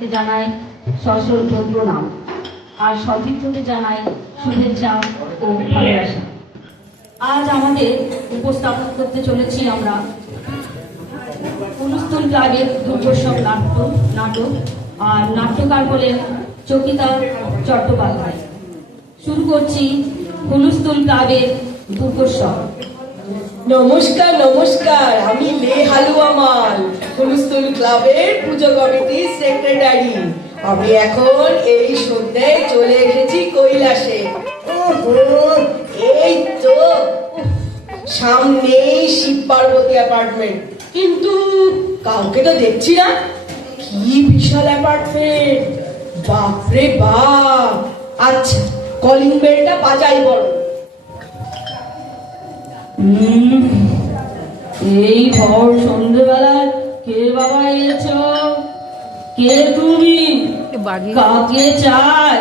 ঠাকুরকে জানাই সশ্রদ্ধ প্রণাম, আর সতীর্থকে জানাই শুভেচ্ছা ও ভালোবাসা। আজ আমাদের উপস্থাপন করতে চলেছি আমরা হুলস্থুল ক্লাবের দুর্গোৎসব নাটক, আর নাট্যকার হলেন চকিতা চট্টোপাধ্যায়। শুরু করছি হুলস্থুল ক্লাবের দুর্গোৎসব। নমস্কার নমস্কার, আমি লে হালুয়া মাল, হুলস্থুল ক্লাবের পুজো কমিটির সেক্রেটারি। আমি এখন এই সন্ধ্যায় চলে এসেছি কৈলাসে। এই তো সামনেই শিব পার্বতী অ্যাপার্টমেন্ট, কিন্তু কাউকে তো দেখছি না। কি বিশাল অ্যাপার্টমেন্ট, বাপরে বাপ। আচ্ছা, কলিং বেলটা বাজাই বড়। এই ভর সন্ধ্যেবেলায় কে বাবা এসেছ? কে তুমি? কাকে চাই?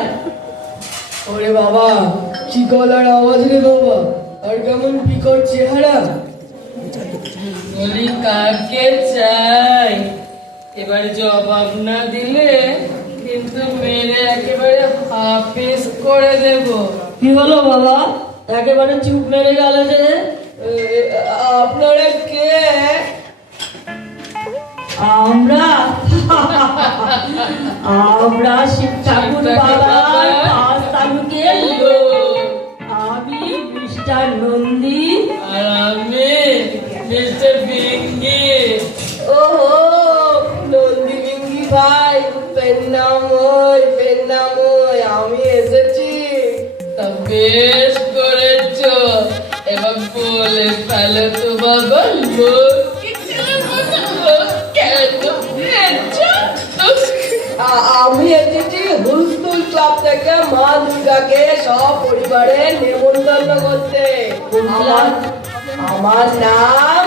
ওরে বাবা, কি গলার আওয়াজ রে বাবা, আর কেমন বিকট চেহারা। বলি কাকে চাই? এবার জবাব না দিলে কিন্তু মেরে একেবারে হাফিস করে দেব। কি হলো বাবা, একেবারে চুপ মেরে গেল যে? আপনারা কে? আমরা আমরা শিব ঠাকুর বাবার পাঁচ তালুকের লোক। আমি মিস্টার নন্দী, আর আমি মিস্টার বিঙ্গি। ওহো, নন্দী বিঙ্গি ভাই, পেন্নাময় পেন্নাময়, আমি এসেছি। তা বেশ করেছ, এবার বলে ফেলো তো বাবা, লোক আমি এসেছি হুলস্থুল ক্লাব থেকে মা দুর্গাকে সব পরিবারে নেমন্তন্ন করতে। আমার নাম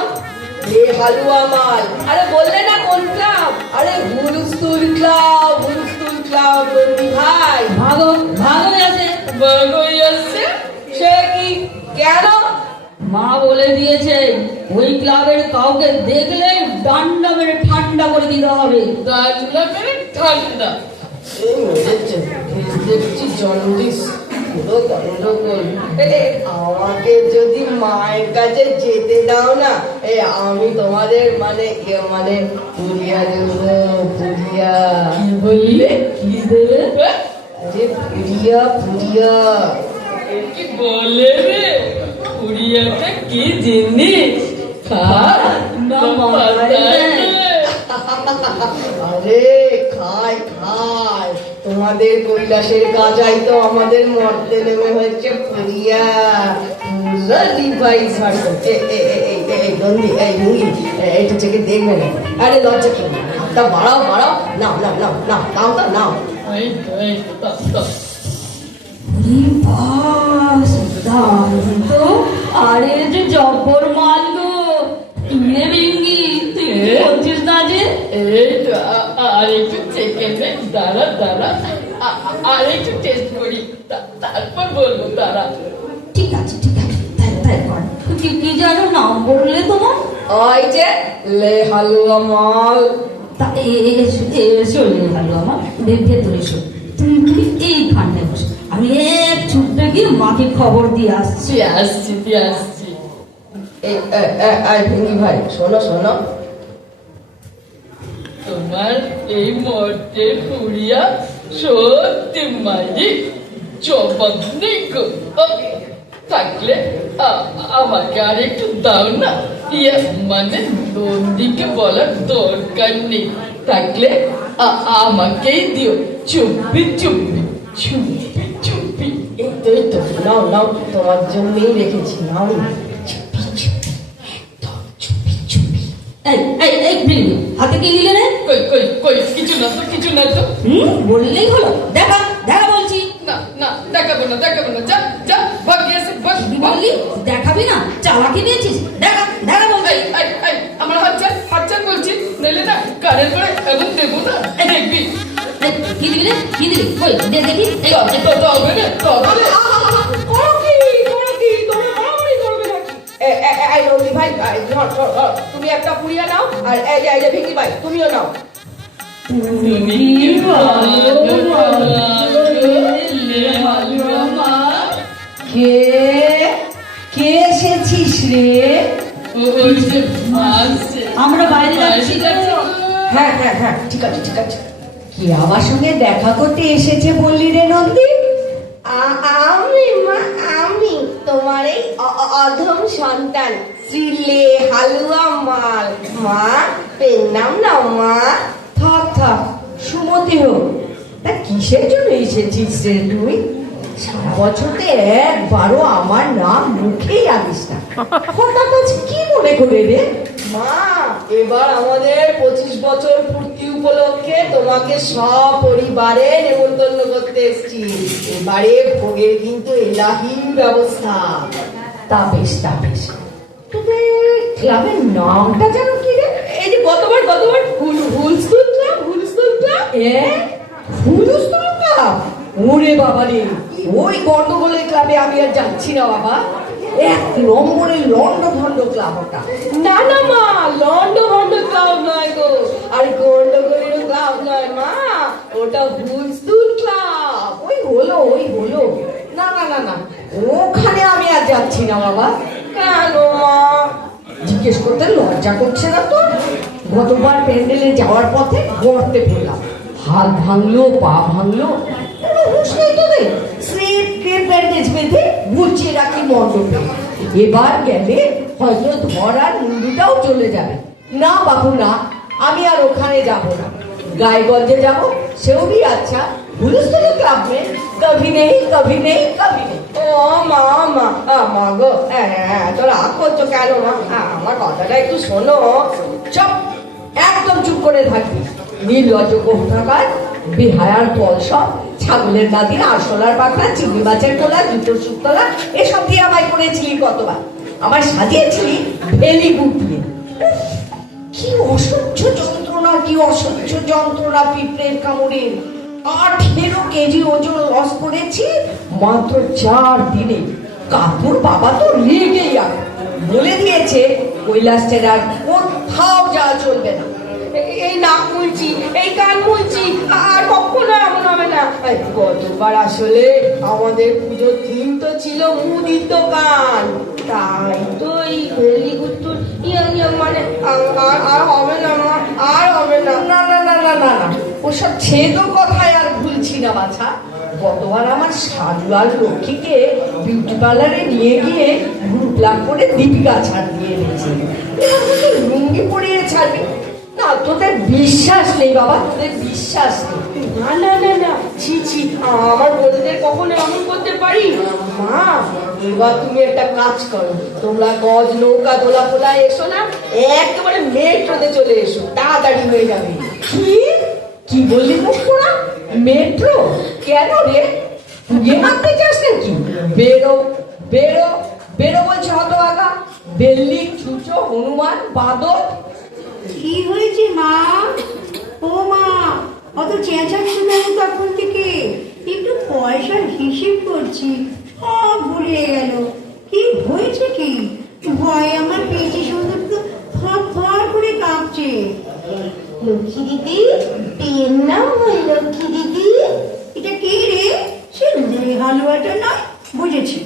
লে হালুয়া মাল। আরে বললে না কোন ক্লাব? আরে হুলস্থুল ক্লাব, হুলস্থুল ক্লাব। নন্দী ভাই, ভাগো ভাগো আছে। বাগই আছে। সে কি, কেন? মা বলে দিয়েছে ওই ক্লাবের কাউকে দেখলে ডান্ডা মেরে ঠান্ডা করে দিতে হবে। দাঁড়া মেরে ঠান্ডা। এই মেরেছে, দেখছি জন্ডিস, পুরো গন্ডগোল। আমাকে যদি মায়ের কাছে যেতে দাও না, আমি তোমাদের মানে পুরিয়া দেবো, পুরিয়া। কি বললে? কি দেবে? আরে পুরিয়া পুরিয়া। কি বলে রে? পুরিয়াটা কি জিনিস? না মাথায় আরে খাই খাই, তোমাদের কৈলাসের গাজাই তো আমাদের মরতে নেমে হচ্ছে পুরিয়া। পুরো ডিভাইস হার করছে। এই নন্দী, এই মুঙ্গি, এইটা থেকে দেখবে না। আরে লজ্জা কি, হাতটা বাড়াও বাড়াও। নাও নাও নাও নাও, নাও তো নাও। এই তো তো আরে যে জব্বর মাল গো। ইয়ে বিঙ্গি, তুই কি বলছিস না যে? এই তো আর একটু সেকেন্ডে দাঁড়া আর একটু টেস্ট করি, তারপর বলবো দাঁড়া। ঠিক আছে তাই কর। কি যেন নাম বললে তোমার? ওই যে লে হালুয়া মাল। তা এসো ভালো আমার ভেতরে এসো। তুমি এই খানটায় বসো, আমি এক ছুটতে গিয়ে মাকে খবর দিয়ে আসছি। আসছি এই ভেঙ্গি ভাই, শোনো শোনো। তোমার এই মর্তে পুরিয়া সত্যি মারি জবাব নেই গো। থাকলে আমাকে আর একটু দাও না। ইয়ে মানে নন্দীকে বলার দরকার নেই, থাকলে আমাকেই দিও। চুপি এই তো নাও নাও, তোমার জন্যই রেখেছি, নাও। এই বিঙ্গি, হাতে কি দিলে রে? কই কিছু না তো। বললেই হলো। দেখা বলছি। না দেখাবো না, যা ভাগ গিয়েছে। বললি দেখাবি না? চালাকি দিয়েছিস? দেখা বলছি। আমার হাত চাল বলছি, নইলে না কানের পরে এমন দেবো না, দেখবি। কি দিলি? কই দে দেখি। নন্দী ভাই, তুমি একটা পুরিয়া নাও, আর এই যে ভেঙ্গি ভাই তুমিও নাও। তুমি কি ভালো হালুয়া মা? কে কে এসেছিস রে? ওই যে আসছে। আমরা বাইরে যাচ্ছি তো। হ্যাঁ হ্যাঁ হ্যাঁ, ঠিক আছে ঠিক আছে। কি আমার সঙ্গে দেখা করতে এসেছে বললি রে নন্দী? আমি মা, আমি তোমার এই অধম সন্তান শ্রীলে হালুয়া মাল। মা পেন নাম না মা। থাক থাক, সুমতি হোক। তা কিসের জন্য এসেছিস রে তুই? সারা বছরতে একবারও আমার নাম মুখেই আনিস না, হঠাৎ আজ কি মনে করে রে? মা, এবার আমাদের 25 বছর পূর্তি উপলক্ষে তোমাকে সপরিবারে নেমন্তন্ন করতে এসেছি। এবারে ভোগের কিন্তু এলাহি ব্যবস্থা। তা বেশ তা বেশ। তোদের ক্লাবের নামটা যেন কি রে? এই যে গতবার হুলস্তুল ক্লাব। হুলস্তুল ক্লাব? হুলস্তুল ক্লাব? ওরে বাবা রে, ওই গন্ডগোলের ক্লাবে আমি আর যাচ্ছি না বাবা। 1 নম্বরের লন্ডভন্ড ক্লাব ওটা। না না মা, লন্ডভন্ড ক্লাব নয় গো, আর গন্ডগোলের ক্লাব নয় মা, ওটা হুলস্তুল ক্লাব। ওই হলো। না না না না, ওখানে আমি আর যাচ্ছি না বাবা। কেন মা? জিজ্ঞেস করতে লজ্জা করছে না তো? গতবার প্যান্ডেলে যাওয়ার পথে গর্তে পড়লাম, হাত ভাঙলো, পা ভাঙলো, ব্যান্ডেজ বেঁধে গুছিয়ে রাখি মণ্ডপে। এবার গেলে হয়তো ধরার মুন্ডুটাও চলে যাবে। না বাবু না, আমি আর ওখানে যাব না। গায়েগঞ্জে যাব, সেও भी আচ্ছা, হুলস্থুল ক্লাব মে কভি নেই কভি নেই কভি নেই। ও মা মা মা গো, তো রাগ করছো কেন মা? আমার কথাটা একটু শোনো। চুপ, একদম চুপ করে থাকবি। নির্লজ্জ কোথাকার, বেহায়ার ফল সব। ছাগলের নাদি, আরশোলার পাখনা, চিংড়ি মাছের কোলা, জুতোর সুতলা, এসব দিয়ে আমায় করেছিলি কতবার। আমায় সাজিয়েছিলি ভেলি গুড দিয়ে। কি অসহ্য যন্ত্রণা, কি অসহ্য যন্ত্রণা পিঁপড়ের কামড়ে। 18 কেজি ওজন লস করেছি মাত্র 4 দিনে। কাকুর বাবা তো রেগেই আর বলে দিয়েছে কৈলাসের আর কোথাও যাওয়া চলবে না। এই নাক মুলছি, এই কান মুলছি, আর কখনো এমন হবে না। গতবার আসলে আমাদের পুজোর থিম তো ছিল মুদির দোকান, তাই তো এই ভেলি গুত্তুর মানে আর হবে না মা, আর হবে না। না না না না না না, ওসব ছেদো কথায় আর ভুলছি না বাছা। গতবার আমার সাধু আর লক্ষ্মীকে বিউটি পার্লারে নিয়ে গিয়ে গ্রুপ লাভ করে দীপিকা ছাড় দিয়ে এনেছি। লুঙ্গি পরিয়ে ছাড়বি না? তোদের বিশ্বাস নেই বাবা, তোদের বিশ্বাস নেই। না না না না, ছি ছি, আমার বন্ধুদের কখনো এমন করতে পারি? মা, এবার তুমি একটা কাজ করো, তোমরা গজ নৌকা দোলা ফোলা এসো না, একেবারে মেট্রোতে চলে এসো, তাড়াতাড়ি হয়ে যাবে। কি বললি মুখ পোড়া? মেট্রো? কেন রে, তুই মারতে চাস নাকি? বেরো বেরো বেরো বলছে হতভাগা, বেল্লি, ছুঁচো, হনুমান, বাঁদর। কি হয়েছে মা? ও মা, অত চেঁচাচ্ছি কেন তখন থেকে? একটু পয়সার হিসেব করছি, সব ভুলে গেল। কি হয়েছে কি? ভয়ে আমার পেটে শুধু থর করে কাঁপছে। লক্ষ্মী দিদি, পেন নাম হয় লক্ষ্মী দিদি। এটা কে রে? সে রুদের হালুয়াটা নয়? বুঝেছি।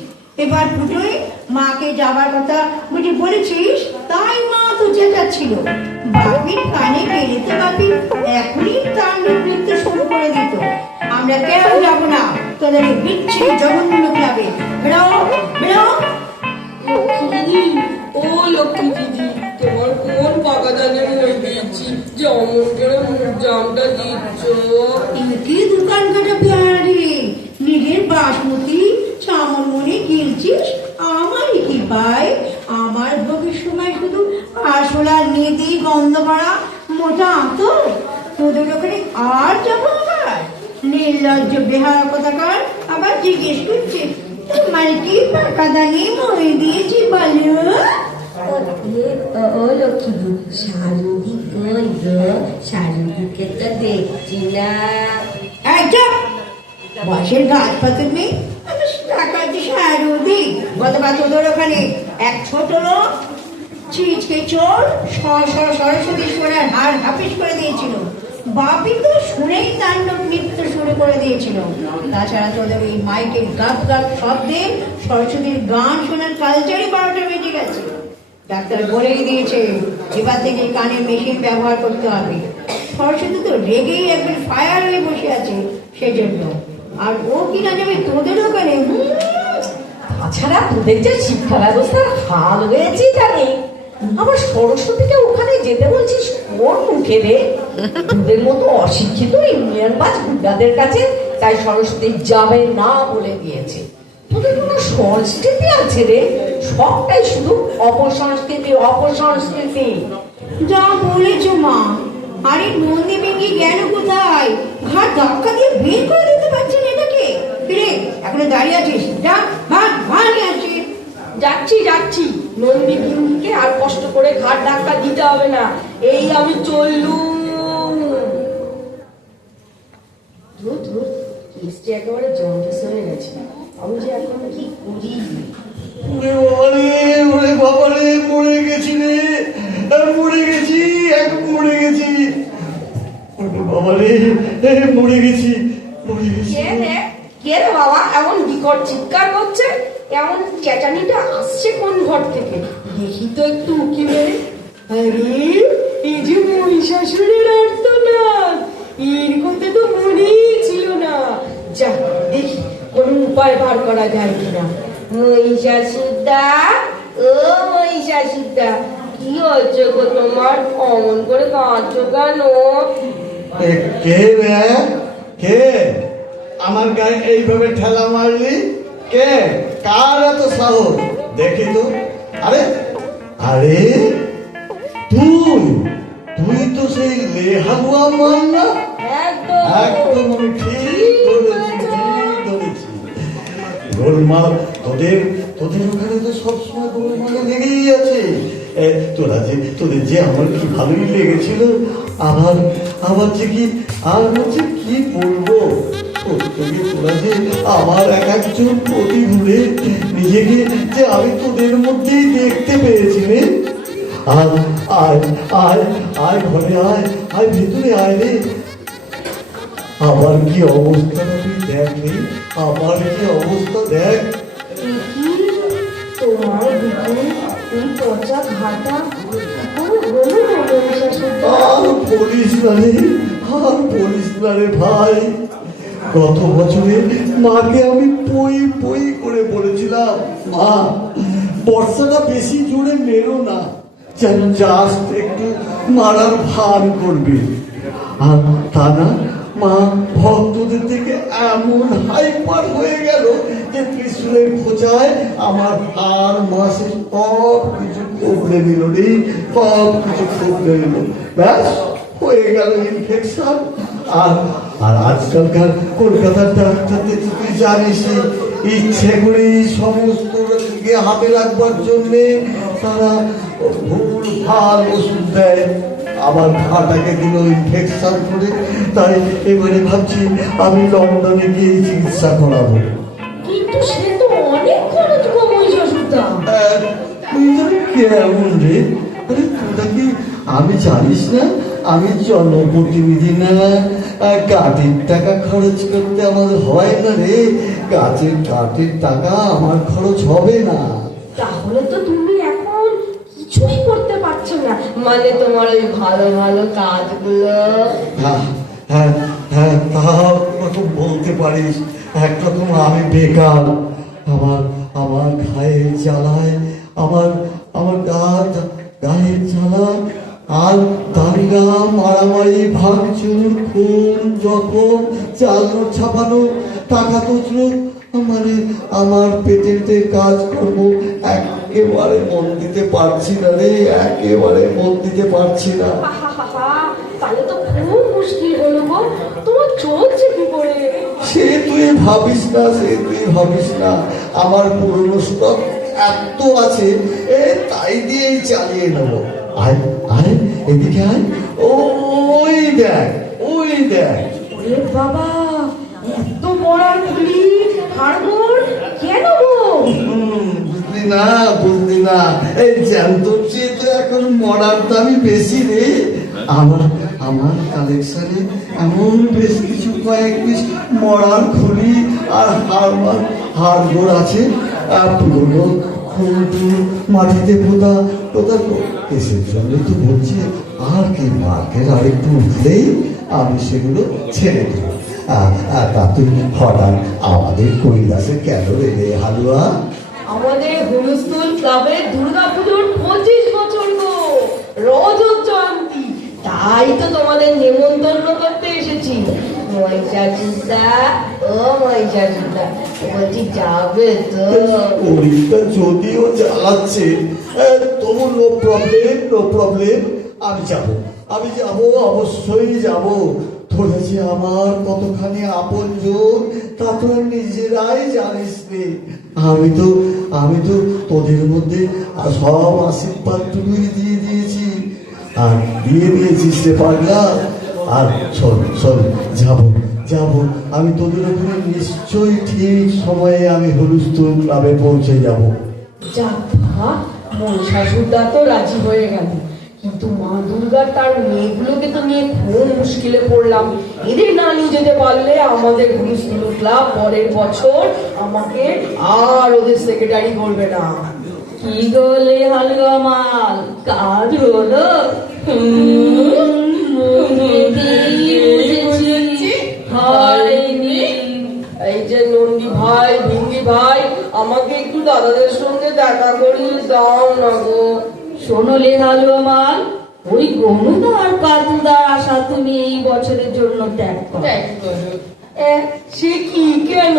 এবার পুজোয় মাকে যাবার কথা বুঝি বলেছিস, তাই মা তো চেঁচাচ্ছিল। বাপির কানে পেরেতে বাপি এখনই তাণ্ডব নৃত্য শুরু করে দিত। আমরা কেউ যাব না তোদের বিচ্ছিন্ন জঘন্য ক্লাবে। বেরো বেরো। লক্ষ্মী দিদি, ও লক্ষ্মী দিদি, তোমার কোন পাকা দানে মই দিয়েছি যে অমন করে মুখ জামটা দিচ্ছ? কি দোকান কাটা পেয়ারা রে, নিজের বাসমতি চামল মনে গিলছিস? আমারই কি পাই? আমার ভোগের সময় শুধু আরশোলা নেদি গন্ধ করা মোটা আঁতো, তোদের ওখানে আর যাবো আবার? নির্লজ্জ বেহায়া কোথাকার আবার জিজ্ঞেস করছে তোমার কি পাকা দানে মই দিয়েছি বলো? ও লক্ষ্মী, শারুদি কই গো? শারুদিকে তো দেখছি না। বয়সের গাছ পাতের মেয়ে, টাকা দিস শারুদি। গতবার তোদের ওখানে এক ছোট লোক ছিচকে চোর সরস্বতী ঈশ্বরের হার হাফিস করে দিয়েছিল। বাপি তো শুনেই তাণ্ডব নৃত্য শুরু করে দিয়েছিল। তাছাড়া তোদের এই মাইকের গাপ গাপ শব্দে সরস্বতীর গান শোনার কালচারই 12টা বেজে গেছে। ডাক্তার বলেই দিয়েছে এবার থেকে কানে মেশিন ব্যবহার করতে হবে। সরস্বতী তো রেগেই একবার ফায়ার হয়ে বসে আছে সেজন্য। আর ও কিনা যাবে তোদের ওখানে। তাছাড়া তোদের যে শিক্ষা ব্যবস্থার হাল হয়েছে জানি, আবার সরস্বতীকে ওখানে যেতে বলছিস কোন মুখে রে? তোদের মতো অশিক্ষিত ইউনিয়নবাজ গুন্ডাদের কাছে তাই সরস্বতী যাবে না বলে দিয়েছে। তোদের কোনো সংস্কৃতি আছে রে? সবটাই শুধু অপসংস্কৃতি অপসংস্কৃতি। যা বলেছো মা। আরে নন্দী ভেঙে গেল কোথায়? ঘাট ধাক্কা দিয়ে বের করে দিতে পারছেন এটাকে। ফিরে এখনো দাঁড়িয়ে আছিস? যা ভাগ ভাগ আছে। যাচ্ছি নন্দী বিন্দুকে আর কষ্ট করে ঘাট ধাক্কা দিতে হবে না, এই আমি চললুম। ধুর ধুর, কেসটি একেবারে জন্ডিস হয়ে গেছে। আমি যে এখন কি করি? ওরে বাবা রে, মরে গেছি রে, মরে গেছি, এক মরে গেছি। ওরে বাবা রে, মরে গেছি, মরে গেছি। কে রে বাবা এমন বিকট চিৎকার করছে? এমন চেঁচানিটা আসছে কোন ঘর থেকে? দেখি তো একটু উকি মেরে। আরে এই যে মহিষাসুরের আর্তনাদ, এর কথা তো মনেই ছিল না। যা দেখি কোন উপায় বার করা যায় কিনা। মহিষাসুরদা, ও মহিষাসুরদা, কি হচ্ছে গো তোমার? অমন করে কাঁদছো কেন? কে রে, কে আমার গায়ে এইভাবে ঠেলা মারলি? কে? কার এত সাহস? দেখি তো। আরে আরে তুই তুই তো সেই লেহাবুয়া মাল না? একদম একদম আমি ঠিক ধরেছি। গোলমাল তোদের ওখানে তো সবসময় গোলমালে লেগেই আছে। তোদের যে আমার কি ভালোই লেগেছিল। আবার যে কি বলবো, তোরা যে আমার এক একজন প্রতিভূরে নিজেকে যে আমি তোদের মধ্যেই দেখতে পেয়েছি রে। আয় ঘরে আয় ভেতরে আয় রে। আমার কি অবস্থা তুই দেখ রে, আমার কি অবস্থা দেখ। তোমার দুপুরে এই পচা ঘাটা আর বলিস না রে ভাই। গত বছরে মাকে আমি পই করে বলেছিলাম, মা বর্ষাটা বেশি জোরে মেরো না, জাস্ট একটু মারার ভান করবে। আর তা না, মা ভক্তদের থেকে এমন হাইপার হয়ে গেল যে ত্রিশূলের খোঁচায় আমার হাড় মাসে সব কিছু কবলে নিল রে, সব কিছু কবলে নিল। ব্যাস হয়ে গেল ইনফেকশন। আর আজকালকার কলকাতার ডাক্তারদের তুই জানিস, ইচ্ছে করে সমস্ত রোগীকে হাতে রাখবার জন্যে তারা ভুল ভাল ওষুধ দেয়। আমার ঘাটাকে দিল ইনফেকশন করে, তাই এবারে ভাবছি আমি লন্ডনে গিয়ে চিকিৎসা করাবো। কিন্তু সে তো অনেক খরচ গো মহিষাসুরদা। কেমন রে? আরে তোরা কি আমি জানিস না আমি জনপ্রতিনিধি না? কাঠের টাকা খরচ করতে আমার হয় না রে। কাঠের টাকা আমার খরচ হবে না। তাহলে তো তুমি এখন কিছুই করতে পারছো না, মানে তোমার ওই ভালো ভালো কাজগুলো। হ্যাঁ তাও বলতে পারিস। একরকম আমি বেকার। আমার গায়ের জ্বালায়, আমার গায়ের জ্বালা আর দাঙ্গা মারামারি ভাঙচুর খুন জখম চালানো ছাপানো টাকা তছরূপ, মানে আমার পেটেতে কাজ করবো একেবারে মন দিতে পারছি না রে, একেবারে মন দিতে পারছি না। তাহলে তো খুব মুশকিল হলো গো, তোমার চলছে কি করে? সে তুই ভাবিস না আমার পুরনো স্টক এত আছে, তাই দিয়েই চালিয়ে নেবো। আয় এদিকে আয়, ওই দেখ। ওরে বাবা, এত বড় খুলি হাড়গোড় কেন গো? বুঝলি না এই জ্যান্তর চেয়ে তো এখন মরার দামই বেশি রে। আমার কালেকশনে এমন বেশ কিছু কয়েক পিস মরার খুলি আর হাড়গোড় আছে, পুরনো খুঁটু মাটিতে পোতা পোতা কেসের জন্য তো বলছে, আর কি মার্কেট আর একটু উঠলেই আমি সেগুলো ছেড়ে দেবো। তা তুই হঠাৎ আমাদের কৈলাসে কেন রে হালুয়া? আমাদের হুলস্থুল ক্লাবের দুর্গাপুজোর 25 বছর গো, রজত জয়ন্তী, তাই তো তোমাদের নেমন্তন্ন করতে এসেছি। মহিষাসুরদা, ও মহিষাসুরদা, বলছি যাবে তো? শরীরটা যদিও জ্বালাচ্ছে, তবু নো প্রবলেম, আমি যাব, অবশ্যই যাব। ধরেছে আমার কতখানি আপনজন তা তো নিজেরাই জানিস রে। আমি তো তোদের মধ্যে সব আশীর্বাদ তুই দিয়ে দিয়েছি, আর দিয়ে দিয়েছিস রে পাগলা। আর শোন যাব, আমি তোদের ওখানে নিশ্চয়ই ঠিক সময়ে আমি হুলস্থুল ক্লাবে পৌঁছে যাব। যাবা, মহিষাসুরদা তো রাজি হয়ে গেল, কিন্তু মা দুর্গা তার মেয়েগুলোকে তো নিয়ে খুব মুশকিলে পড়লাম। এদের না নিয়ে যেতে পারলে আমাদের হুলস্থুল ক্লাব পরের বছর আমাকে আর ওদের সেক্রেটারি করবে না। কি গলে হালুয়া মাল, কাজ হলো? হয়নি। এই যে নন্দী ভাই, ভিঙ্গি ভাই, আমাকে একটু দাদাদের সঙ্গে দেখা করিয়ে দাও না গো। শোনলে হালুয়া মাল, ওই গনুদা আর কাতুদার আশা তুমি এই বছরের জন্য ত্যাগ করো। সে কি, কেন?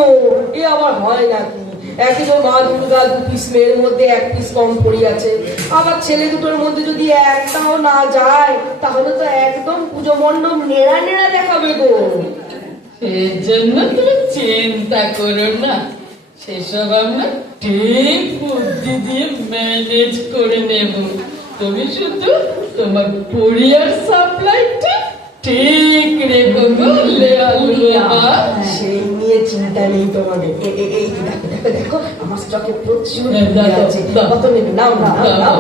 এ আবার হয় নাকি? একই তো মা দুর্গা 2 পিস মেয়ের মধ্যে 1 পিস কম পড়িয়াছে, আবার ছেলে দুটোর মধ্যে যদি একটাও না যায় তাহলে তো একদম পুজো মণ্ডপ নেড়া নেড়া দেখাবে গো। এর জন্য তুমি চিন্তা করো না, সেসব আমরা ঠিক বুদ্ধি দিয়ে ম্যানেজ করে নেব। তুমি শুধু তোমার কুরিয়ার সাপ্লাইটা ঠিক রেখো গো লেয়ালুয়া। সেই নিয়ে চিন্তা নেই তোমাদের। এই দেখো দেখো দেখো, আমার স্টকে প্রচুর দাও, আছে। দাও। কত নেবে? নাও নাও।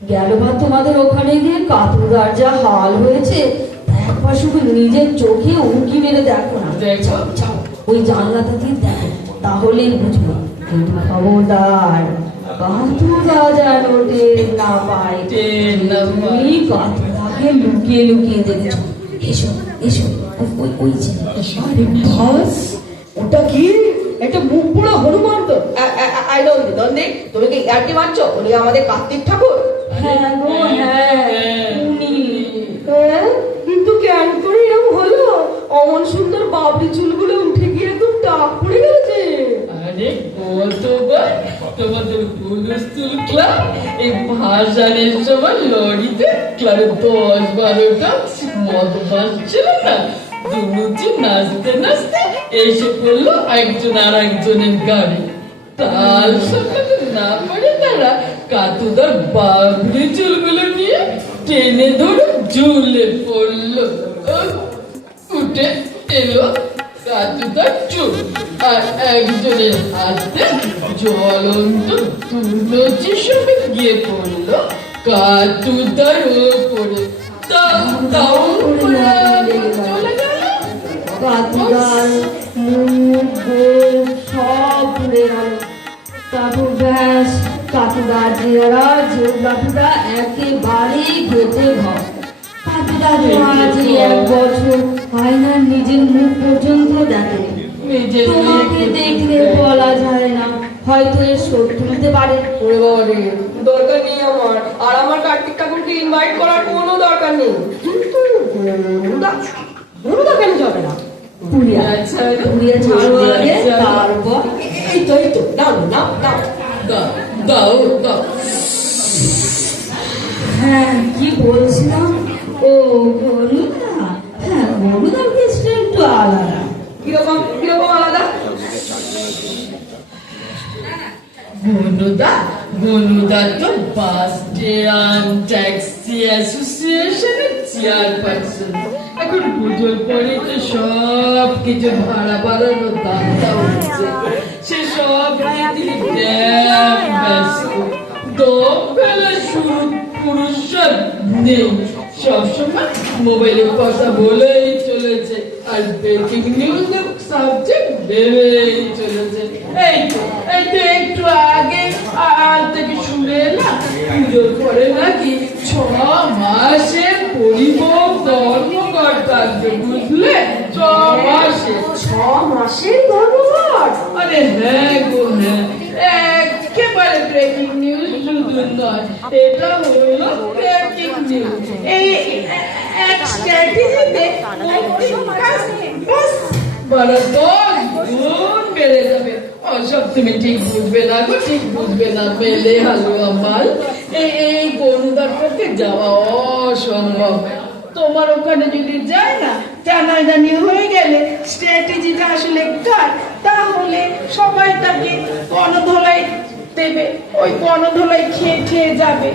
গেল বা তোমাদের ওখানে গিয়ে কাতুদার যা হাল হয়েছে, একবার শুধু নিজের চোখে উঁকি মেরে দেখো না। দেখো। যাও, ওই জানলাটা দিয়ে দেখো, তাহলেই বুঝবো। কিন্তু খবরদার, কাতুদা যেন টের না পায়। টের না পায়। তুমি কাতুদাকে লুকিয়ে লুকিয়ে দেখছো। এসো, ওই যে। আরে বাস, ওটা কি? একটা মুখ পুরো হনুমান তো। আই নন্দী, তুমি কি ইয়ার্কি মারছো? উনি আমাদের কার্তিক ঠাকুর। হ্যাঁ গো, হ্যাঁ, উনি। কিন্তু কেন করে এরকম হলো? অমন সুন্দর বাবরি চুলগুলো উঠে গিয়ে একদম টাক পড়ে গেছে। আরে কতবার তোমাদের হুলস্থুল ক্লাব এই ভাসানের সময় লরিতে ক্লাবে 10-12টা মদ বাজছিল না, দুলুচি নাচতে নাচতে এসে পড়লো একজন আর একজনের গাড়ি। তাল সামলাতে না পারে তারা কাতুদার বাবরি চুলগুলো নিয়ে টেনে ধরে ঝুলে পড়লো। উঠে এলো কাতুদার চুল, আর একজনের হাতে জ্বলন্ত তুলসী সবে গিয়ে পড়লো কাতুদার ওপরে। তাও চলে গেল। কাতুদার মুখ গোল সব ঘুরে গেল। তারপর ব্যাস, কাতুদার চেহারা জিওগ্রাফিটা একেবারে ঘেটে ঘর। কাতুদা তো আজ এই 1 বছর আয়নার নিজের মুখ পর্যন্ত দেখেনি। তোমাকে দেখলে বলা যায় না, হয়তো এর শোধ তুলতে পারে। ওরে বাবা রে, দরকার নেই আমার, আর আমার কার্তিক ঠাকুরকে ইনভাইট করার কোনো দরকার নেই। কিন্তু গরুদা কেন যাবে না? পুরিয়া ছাড়ো আগে, তারপর এই তো নাও। দাও। হ্যাঁ, কি বলছিলাম? ও গরুদা, হ্যাঁ গরুদার কেসটা একটু আলাদা। কিরকম আলাদা? গনুদা তো বাস ট্যাক্সি অ্যাসোসিয়েশনের চেয়ারপারসন। এখন পুজোর পরে তো সব কিছু ভাড়া বাড়ানোর দামটা হচ্ছে, সে সব ব্যস্ত। দম ফেলা পুরুষ নেই, সবসময় মোবাইলের কথা বলেই চলেছে আর ব্রেকিং নিউজ সাবজেক্ট ভেবেই চলেছে। এই তো একটু আগে আর থেকে শুনে এলাম পুজোর পরে নাকি 6 মাসের পরিভোগ ধর্মঘট থাকবে, বুঝলে? 6 মাসে। 6 মাসের ধর্মঘট? আরে হ্যাঁ গো হ্যাঁ, একেবারে ব্রেকিং নিউজ শুধু নয়, এটা হলো ব্রেকিং নিউজ। এই এক স্ট্র্যাটেজিতে বড় 10 গুণ বেড়ে যাবে। সব তুমি ঠিক বুঝবে না গো, ঠিক বুঝবে না। মেলে হালুয়া মাল এই গরুদার পক্ষে যাওয়া অসম্ভব। তোমার ওখানে যদি যায় না, জানাজানি হয়ে গেলে স্ট্র্যাটেজিটা আসলে কার, তাহলে সবাই তাকে গণধোলাই দেবে, ওই গণধোলাই খেয়ে খেয়ে যাবে।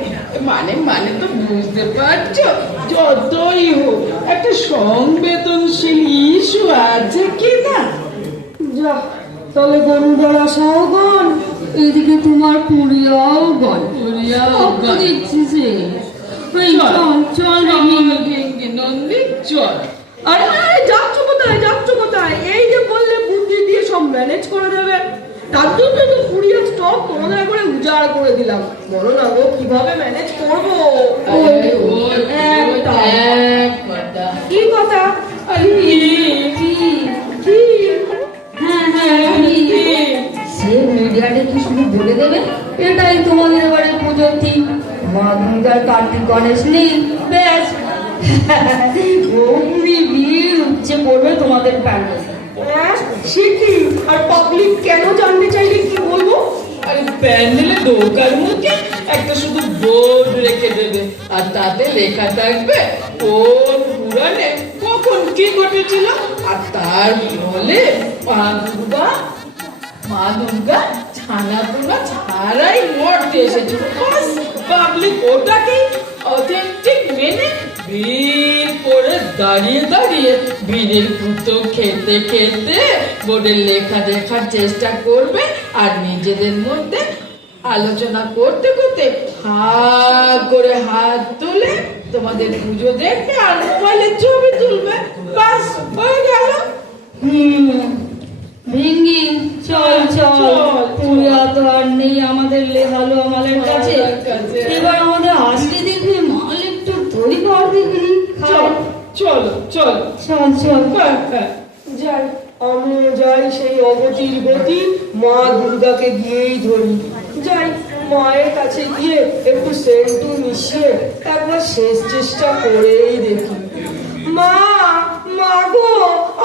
মানে তো বুঝতে পারছো, যতই হোক একটা সংবেদনশীল ইস্যু আছে কি না? যা, তাহলে গরুদার আসাও গন, এদিকে তোমার পুরিয়াও গন। দিচ্ছি সে। চল নন্দী চল। আরে যাচ্ছ কোথায়, যাচ্ছ কোথায়? এই যে বললে বুদ্ধি দিয়ে সব ম্যানেজ করে দেবে, তার জন্য তো কুড়িয়া স্টক তোমাদের করে উজাড় করে দিলাম। বলো না গো কিভাবে ম্যানেজ করবো? কি কথা? সে মিডিয়াতে কি শুধু বলে দেবে এটাই তোমাদের এবারে পুজোর থিম, মা দুর্গার কার্তিক গণেশ নেই, ব্যাস গৌরী বীর উপচে পড়বে তোমাদের প্যান্ডেল। সে কি? আর পাবলিক কেন জানতে চাইলে কি বলবো? আর প্যান্ডেলে ঢোকার মুখে একটা শুধু বোর্ড রেখে দেবে, আর তাতে লেখা থাকবে কোন পুরাণে কখন কি ঘটেছিল, আর তার ফলে মা দুর্গা ছানা পোনা ছাড়াই মরতে এসেছিল। পাবলিক ওটাকেই অথেন্টিক মেনে ভিড় করে দাঁড়িয়ে দাঁড়িয়ে ভিড়ের পুতো খেতে খেতে বোর্ডের লেখা দেখার চেষ্টা করবে, আর নিজেদের মধ্যে আলোচনা করতে করতে হাত করে হাত তুলে তোমাদের পুজো দেখবে আর মোবাইলে ছবি তুলবে, বাস হয়ে গেল। ভিঙ্গি চল চল, পুরিয়া তো আর নেই আমাদের লেহালো আমাদের কাছে। এবার আমাদের আসলে দেখবে মাল একটু তৈরি কর দেখবি। চল চল চল চল যাই, আমিও যাই সেই অগতির গতি, মা দুর্গাকে গিয়েই ধরি। যাই, মায়ের কাছে গিয়ে একটু সেন্টু মিশিয়ে একবার শেষ চেষ্টা করেই দেখি। মা, মা গো,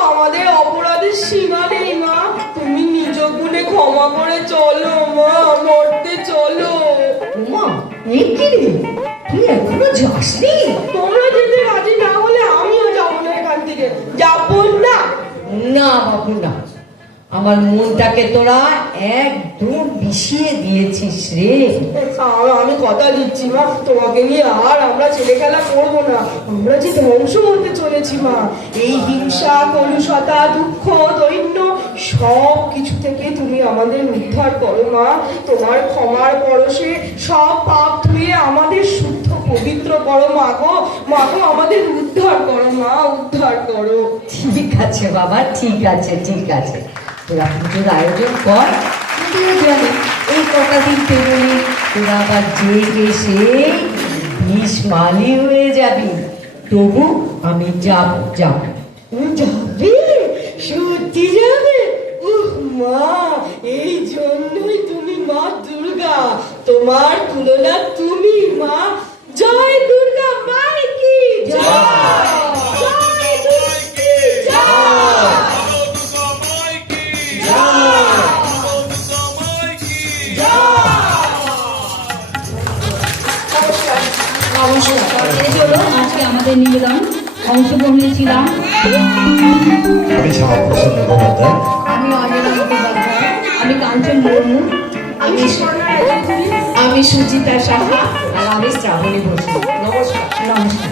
আমাদের অপরাধের সীমা নেই মা, তুমি নিজ গুণে ক্ষমা করে চলো মা, মরতে চলো। মা, এই কি রে, তুই এখনো যাসনি? তোমরা যেতে রাজি না হলে আমিও যাবো না এখান থেকে, যাবো না। না বাবু না, আমার মনটাকে তোরা একদম বিষিয়ে দিয়েছিস রে। আমি কথা দিচ্ছি মা, তোমাকে নিয়ে আর আমরা ছেলে খেলা করবো না। আমরা যে ধ্বংস হতে চলেছি মা, এই হিংসা, কলুষতা, দুঃখ, দৈন্য সব কিছু থেকে তুমি আমাদের উদ্ধার করো মা। তোমার ক্ষমার পরশে সব পাপ ধুয়ে আমাদের শুদ্ধ পবিত্র করো মা গো। মা গো, আমাদের উদ্ধার করো মা, উদ্ধার করো। ঠিক আছে বাবা, ঠিক আছে ঠিক আছে, তোরা পুজোর আয়োজন কর। এই কটা দিন পেরোলি তোরা আবার জেগে সে বিষ মালি হয়ে যাবি। তবু আমি যাব যাব। যাবে? সত্যি যাবে? মা, এই জন্যই তুমি মা দুর্গা, তোমার তুলনা তুমি মা। জয় দুর্গা মাই কি জয়, জয় দুর্গা কি জয়। নমস্কার, এই হলো আজকে আমাদের নিবেদন। অংশগ্রহণে ছিলাম আমি শ্যামাপ্রসাদ মুখোপাধ্যায়, আমি অঞ্জনা মুখোপাধ্যায়, আমি কাঞ্চন মুর্মু, আমি সুচিতা সাহা, আর আমি শ্রাবণী বসু। নমস্কার। নমস্কার।